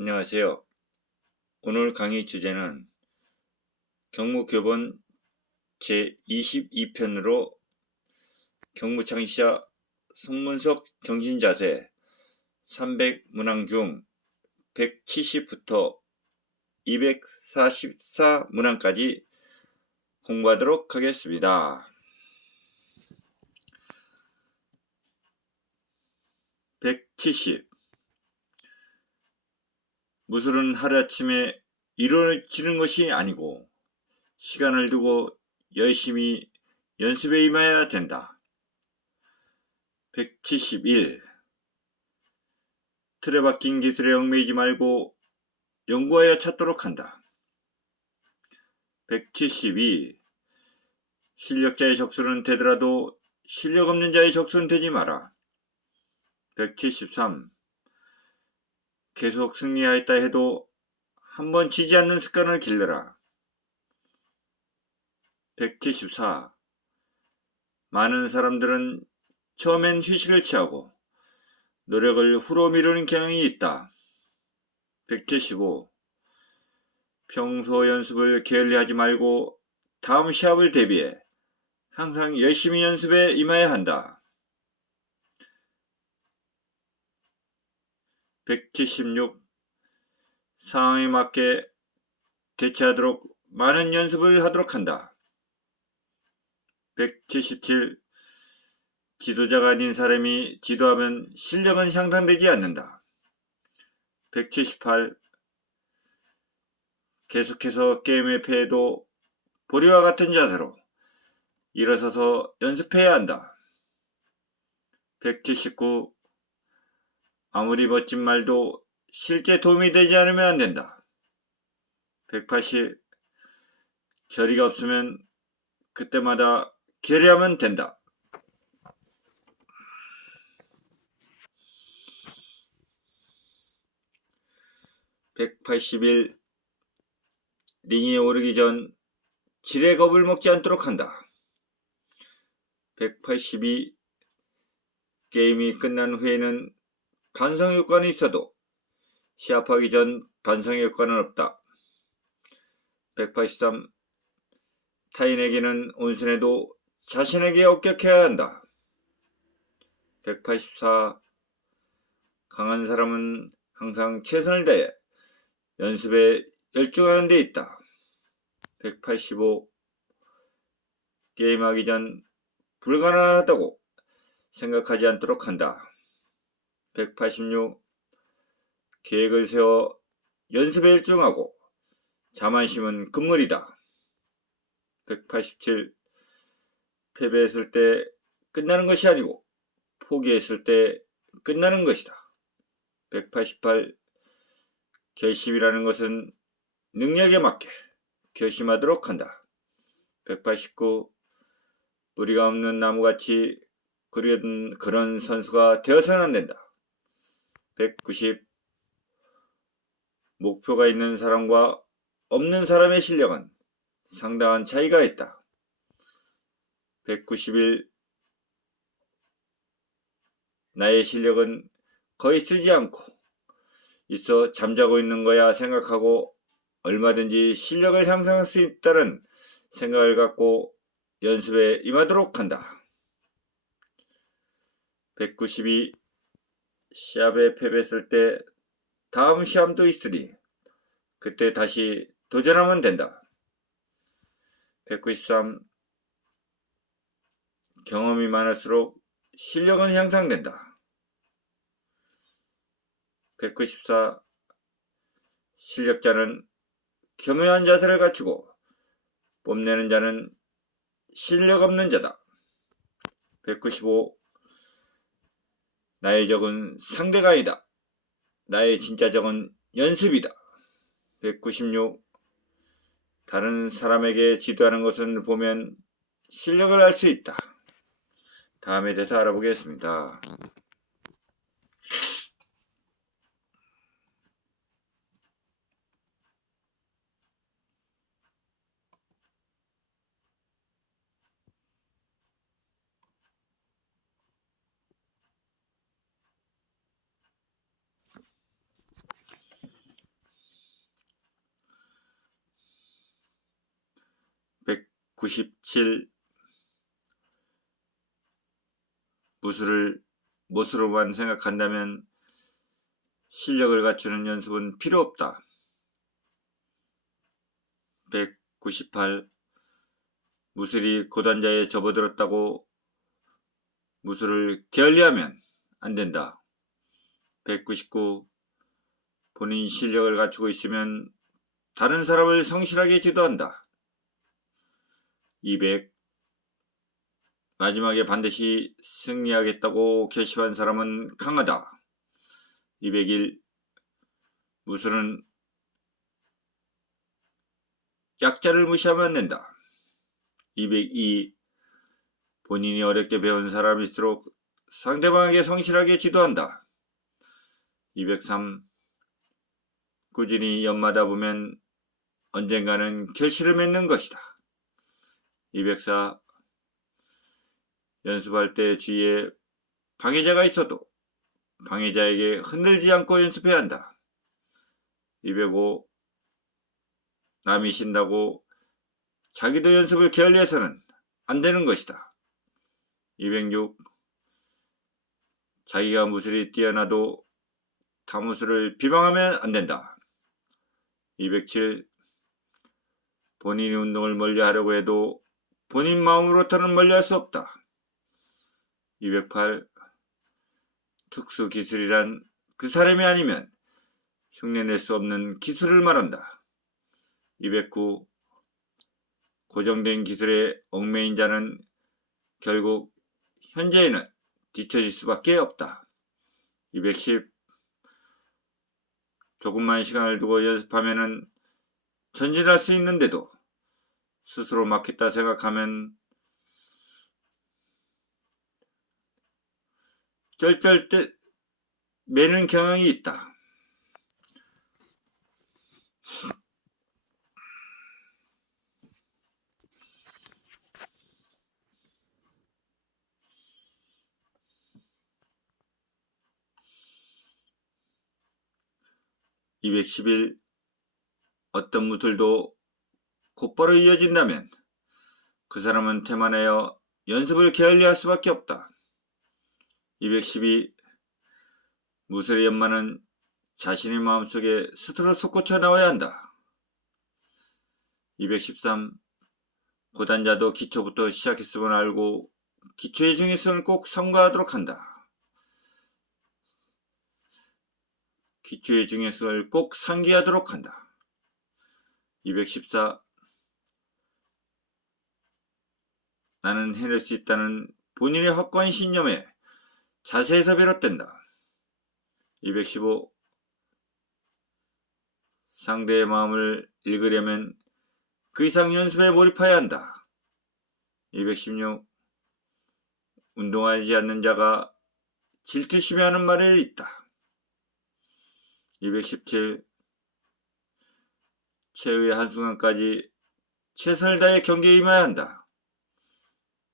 안녕하세요. 오늘 강의 주제는 경무교본 제22편으로 경무창시자 손문석 정진자세 300문항 중 170부터 244문항까지 공부하도록 하겠습니다. 170. 무술은 하루아침에 이루어지는 것이 아니고 시간을 두고 열심히 연습에 임해야 된다. 171. 틀에 박힌 기술에 얽매이지 말고 연구하여 찾도록 한다. 172. 실력자의 적수는 되더라도 실력 없는 자의 적수는 되지 마라. 173. 계속 승리하였다 해도 한번 지지 않는 습관을 길러라. 174. 많은 사람들은 처음엔 휴식을 취하고 노력을 후로 미루는 경향이 있다. 175. 평소 연습을 게을리하지 말고 다음 시합을 대비해 항상 열심히 연습에 임해야 한다. 176. 상황에 맞게 대처하도록 많은 연습을 하도록 한다. 177. 지도자가 아닌 사람이 지도하면 실력은 향상되지 않는다. 178. 계속해서 게임에 패해도 보리와 같은 자세로 일어서서 연습해야 한다. 179. 아무리 멋진 말도 실제 도움이 되지 않으면 안 된다. 180. 결의가 없으면 그때마다 결의하면 된다. 181. 링에 오르기 전 지레 겁을 먹지 않도록 한다. 182. 게임이 끝난 후에는 반성효과는 있어도 시합하기 전 반성효과는 없다. 183. 타인에게는 온순해도 자신에게 엄격해야 한다. 184. 강한 사람은 항상 최선을 다해 연습에 열중하는 데 있다. 185. 게임하기 전 불가능하다고 생각하지 않도록 한다. 186. 계획을 세워 연습에 열중하고 자만심은 금물이다. 187. 패배했을 때 끝나는 것이 아니고 포기했을 때 끝나는 것이다. 188. 결심이라는 것은 능력에 맞게 결심하도록 한다. 189. 뿌리가 없는 나무같이 그런 선수가 되어서는 안 된다. 190. 목표가 있는 사람과 없는 사람의 실력은 상당한 차이가 있다. 191. 나의 실력은 거의 쓰지 않고 있어 잠자고 있는 거야 생각하고 얼마든지 실력을 향상할 수 있다는 생각을 갖고 연습에 임하도록 한다. 192. 시합에 패배했을 때 다음 시합도 있으니 그때 다시 도전하면 된다. 193. 경험이 많을수록 실력은 향상된다. 194. 실력자는 겸허한 자세를 갖추고 뽐내는 자는 실력 없는 자다. 195. 나의 적은 상대가 아니다. 나의 진짜 적은 연습이다. 196. 다른 사람에게 지도하는 것을 보면 실력을 알 수 있다. 다음에 대해서 알아보겠습니다. 197 무술을 못으로만 생각한다면 실력을 갖추는 연습은 필요 없다. 198 무술이 고단자에 접어들었다고 무술을 게을리하면 안 된다. 199 본인 실력을 갖추고 있으면 다른 사람을 성실하게 지도한다. 200 마지막에 반드시 승리하겠다고 결심한 사람은 강하다. 201 무술은 약자를 무시하면 안 된다. 202 본인이 어렵게 배운 사람일수록 상대방에게 성실하게 지도한다. 203 꾸준히 연마다 보면 언젠가는 결실을 맺는 것이다. 204 연습할 때 주위에 방해자가 있어도 방해자에게 흔들지 않고 연습해야 한다. 205 남이 쉰다고 자기도 연습을 게을리해서는 안 되는 것이다. 206 자기가 무술이 뛰어나도 타무술을 비방하면 안 된다. 207 본인이 운동을 멀리하려고 해도 본인 마음으로부터는 멀리할 수 없다. 208 특수기술이란 그 사람이 아니면 흉내낼 수 없는 기술을 말한다. 209 고정된 기술에 얽매인 자는 결국 현재에는 뒤처질 수밖에 없다. 210 조금만 시간을 두고 연습하면 전진할 수 있는데도 스스로 막혔다 생각하면 쩔쩔 매는 경향이 있다. 211 어떤 무술도 곧바로 이어진다면 그 사람은 태만하여 연습을 게을리할 수밖에 없다. 212 무술의 연마는 자신의 마음속에 스스로 솟구쳐 나와야 한다. 213 고단자도 기초부터 시작했음을 알고 기초의 중요성을 꼭 삼가하도록 한다. 기초의 중요성을 꼭 상기하도록 한다. 214 나는 해낼 수 있다는 본인의 확고한 신념에 자세에서 비롯된다. 215 상대의 마음을 읽으려면 그 이상 연습에 몰입해야 한다. 216 운동하지 않는 자가 질투심이 하는 말이 있다. 217 최후의 한순간까지 최선을 다해 경기에 임해야 한다.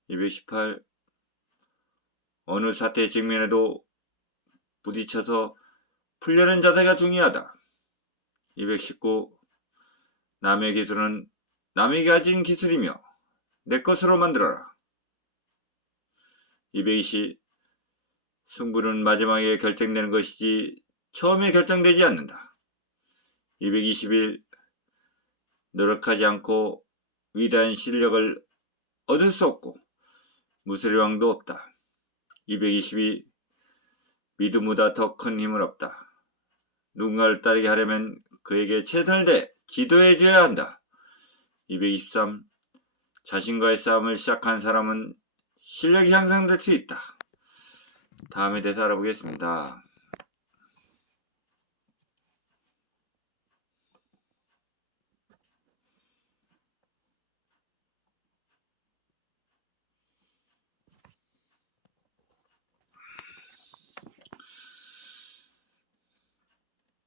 218 어느 사태에 직면해도 부딪혀서 풀려는 자세가 중요하다. 219 남의 기술은 남이 가진 기술이며 내 것으로 만들어라. 220 승부는 마지막에 결정되는 것이지 처음에 결정되지 않는다. 221 노력하지 않고 위대한 실력을 얻을 수 없고 무술의 왕도 없다. 222 믿음보다 더 큰 힘은 없다. 누군가를 따르게 하려면 그에게 최선을 다해 지도해줘야 한다. 223 자신과의 싸움을 시작한 사람은 실력이 향상될 수 있다. 다음에 대해서 알아보겠습니다.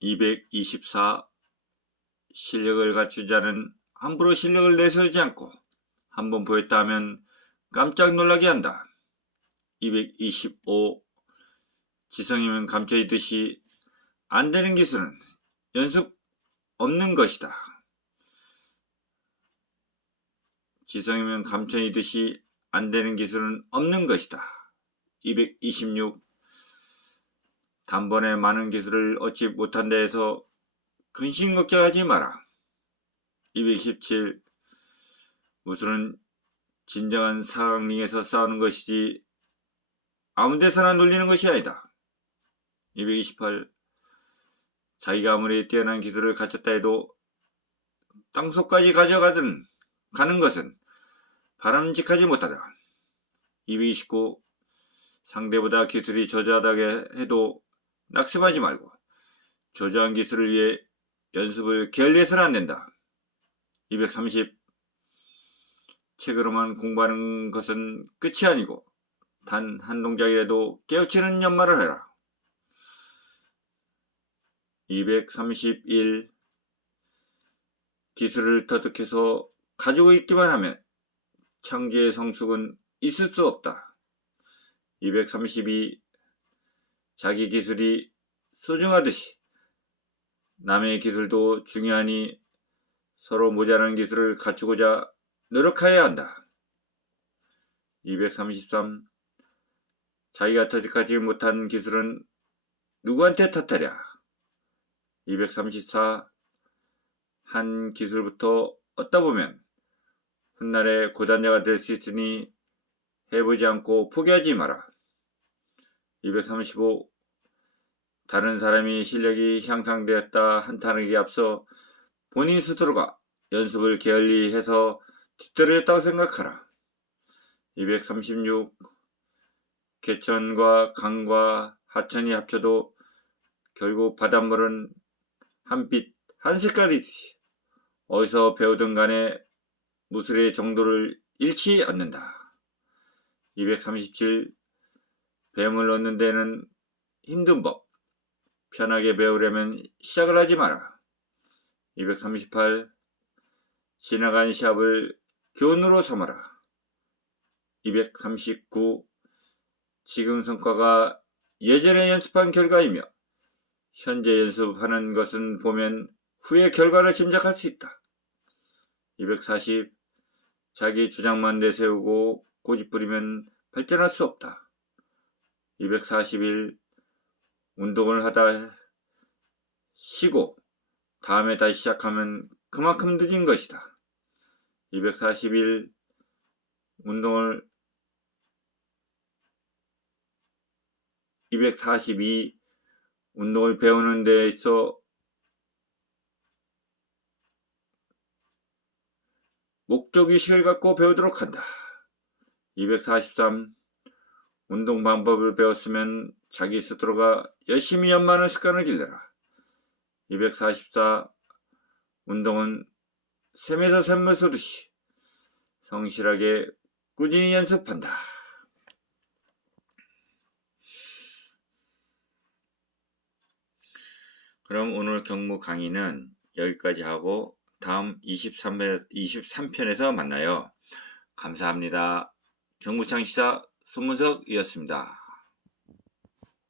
(224) 실력을 갖춘 자는 함부로 실력을 내세우지 않고 한번 보였다 하면 깜짝 놀라게 한다. 225 지성이면 감춰있듯이 안되는 기술은 연습 없는 것이다. 지성이면 감천이듯이 안 되는 기술은 없는 것이다. 226. 단번에 많은 기술을 얻지 못한다 해서 근심 걱정하지 마라. 227. 무술은 진정한 사각링에서 싸우는 것이지 아무 데서나 놀리는 것이 아니다. 228. 자기가 아무리 뛰어난 기술을 갖췄다 해도 땅속까지 가져가든 가는 것은 바람직하지 못하다. 229. 상대보다 기술이 저조하다게 해도 낙심하지 말고 저조한 기술을 위해 연습을 게을리해서는 안 된다. 230. 책으로만 공부하는 것은 끝이 아니고 단 한 동작이라도 깨우치는 연마를 해라. 231. 기술을 터득해서 가지고 있기만 하면 창조의 성숙은 있을 수 없다. 232. 자기 기술이 소중하듯이 남의 기술도 중요하니 서로 모자란 기술을 갖추고자 노력해야 한다. 233. 자기가 터득하지 못한 기술은 누구한테 탓하랴. 234. 한 기술부터 얻다 보면 훗날에 고단자가 될 수 있으니 해보지 않고 포기하지 마라. 235. 다른 사람이 실력이 향상되었다 한탄하기에 앞서 본인 스스로가 연습을 게을리 해서 뒤떨어졌다고 생각하라. 236. 개천과 강과 하천이 합쳐도 결국 바닷물은 한빛 한색깔이지 어디서 배우든 간에 무술의 정도를 잃지 않는다. 237. 뱀을 얻는 데는 힘든 법. 편하게 배우려면 시작을 하지 마라. 238. 지나간 시합을 교훈으로 삼아라. 239. 지금 성과가 예전에 연습한 결과이며 현재 연습하는 것은 보면 후에 결과를 짐작할 수 있다. 240. 자기 주장만 내세우고 고집부리면 발전할 수 없다. 241. 운동을 하다 쉬고 다음에 다시 시작하면 그만큼 늦은 것이다. 241. 242. 운동을 배우는 데 있어 목적의식을 갖고 배우도록 한다. 243. 운동 방법을 배웠으면 자기 스스로가 열심히 연마하는 습관을 길러라. 244. 운동은 샘에서 샘을 쏘듯이 성실하게 꾸준히 연습한다. 그럼 오늘 경무 강의는 여기까지 하고 다음 23편에서 만나요. 감사합니다. 경무창 시사 손문석이었습니다.